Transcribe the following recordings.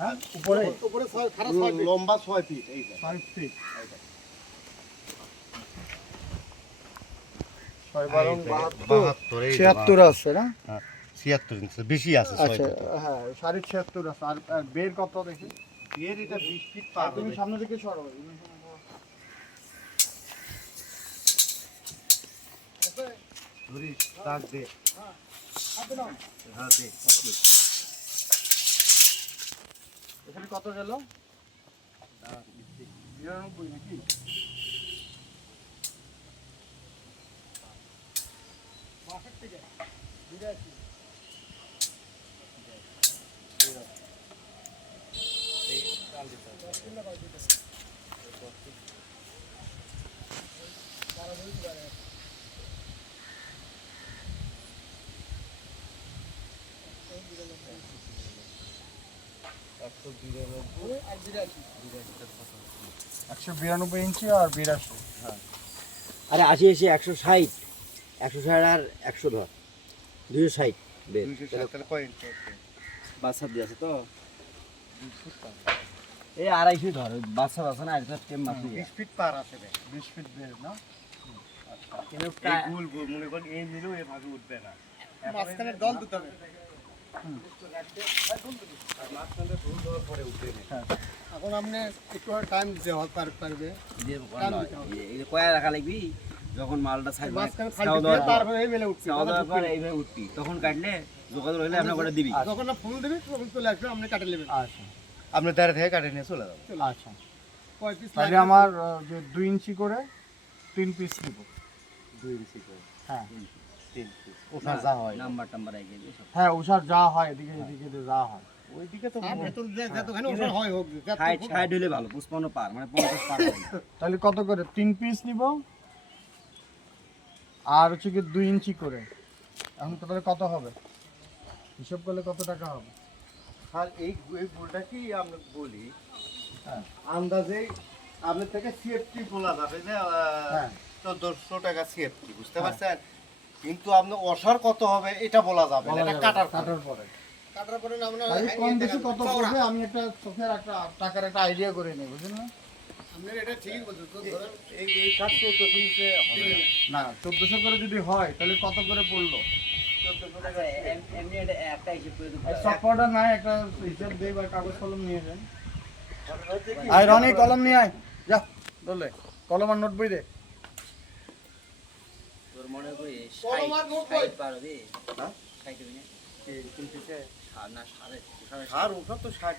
হ্যাঁ উপরে উপরে খারাপ 6 ফিট লম্বা 6 ফিট এই 5 ফিট 76 আছে না? হ্যাঁ 76 ইঞ্চি বেশি আছে 6 আচ্ছা ফিট হ্যাঁ 76.5 আছে আর বের কত দেখি এর এটা 20 ফিট পার তুমি সামনে দিকে সরো ধরিস দাগ দে হ্যাঁ দে এখানে কত গেল 92 নাকি একশো 92 ইঞ্চি আর 82 আরে 80 80 160 160 আর 100 ধর 260 বের 270 তাহলে কয় ইঞ্চি আছে বাচ্চা দিয়ে আছে তো এই 250 ধর বাচ্চা আছে না এটা টেম মাছ 20 ফিট পার আছে রে 20 ফিট বের না কিন্তু এই গোল গোল মনে করেন এই নিলেও এ ভাগে উঠবে না মাঝখানে দল দিতে হবে মাঝখানে ফুল দেওয়ার পরে উঠবে না এখন আপনি একটু টাইম দিতে পারবে যে এই কয়া রাখা লাগবি যখন মালটা ছাড়বে মাঝখানে ফালতু দিয়ে তারপরে এই বেলে উঠছে চাওয়া পর এইভাবে উঠবি তখন কাটলে যোগাযোগ হইলে আপনি করে দিবি যখন না ফুল দিবি তখন চলে আসবে আপনি কাটে নেবেন আচ্ছা আপনি দাঁড়িয়ে থেকে কাটে নিয়ে চলে যাবেন আচ্ছা তাহলে আমার যে 2 ইঞ্চি করে 3 পিস দিব 2 ইঞ্চি করে হ্যাঁ 3 পিস ওখানে যা হয় নাম্বার টাম্বার আগে দিয়ে সব হ্যাঁ ওষার যা হয় এদিকে এদিকে যা হয় ওইদিকে তো আর ভেতর যে যতখানি ওষার হয় হোক সাইড সাইড হইলে ভালো 55 পার মানে 50 পার হবে না। তাহলে কত করে 3 পিস নিব আর হচ্ছে কি 2 ইঞ্চি করে এখন তাহলে কত হবে হিসাব করলে কত টাকা হবে আর এই ফুলটা কি আমরা বলি হ্যাঁ আন্দাজে আপনার থেকে সিএফটি বলা যাবে যে হ্যাঁ 1400 টাকা সিএফটি বুঝতে পারছেন কিন্তু আপনি অসার কত হবে এটা বলা যাবে না এটা কাটার পরে না আমরা কম বেশি কত পড়বে আমি একটা চোখের একটা টাকার একটা আইডিয়া করে নেই বুঝলেন না আপনি এটা ঠিকই বলছেন তো ধরেন এই কাজ 1400 নিচে হবে না। না 1400 করে যদি হয় তাহলে কত করে পড়লো 1400 টাকা আচ্ছা এমনি এটা একটা হিসাব করে দিতে সবকটা নাই একটা হিসাব দেই বা কাগজ কলম নিয়ে যান আয় রনি কলম নিয়ে আয় যা বলে কলম আর নোট বই দে তোর মনে করি কলম আর নোট কই? 60 পার হবে হ্যাঁ 60 হবে না এই কিনতেছে না সাড়ে আর ওটা তো 60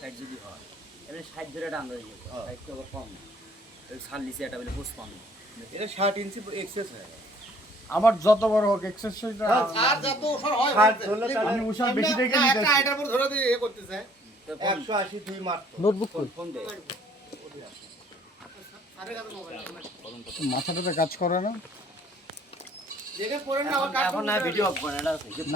60 যদি হয় এমনি 60 ধরে একটা আন্দাজ দিয়ে 60 তো আবার কম এই 40 এটা বলে 55 এটা 60 ইঞ্চি এক্সেস হয় আমার যত বড় হোক এক্সারসাইজটা আর যত ওষার হয় ষাট ধরলে তাহলে আমি উষা বেশি দেখে নিতে একটা আইটার উপর ধরে দিয়ে এ করতেছে তো 180 দুই মাত্র নোটবুক ফোন দে আরে কাছে মোবাইল মাথাটাতে কাজ করে না দেখে পড়েন না আবার কাট এখন না ভিডিও অফ করে না